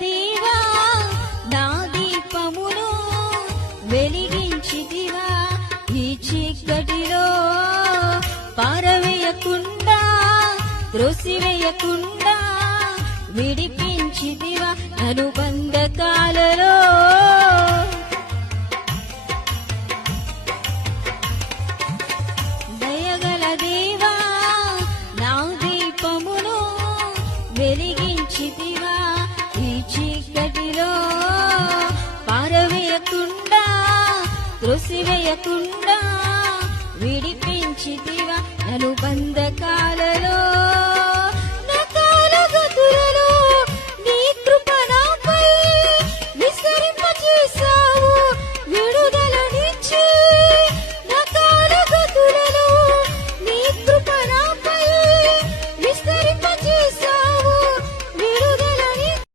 దేవా నా దీపమును వెలిగించితివా ఈ చీకటిలో పారవేయకుండా త్రోసివేయకుండా విడిపించితివా నన్ను బంధకాలలో దయగల దేవా నా దీపమును వెలిగించితివా ఈ చీకటిలో పారవేయకుండా త్రోసివేయకుండా విడిపించితివా నన్ను బంధకాలలో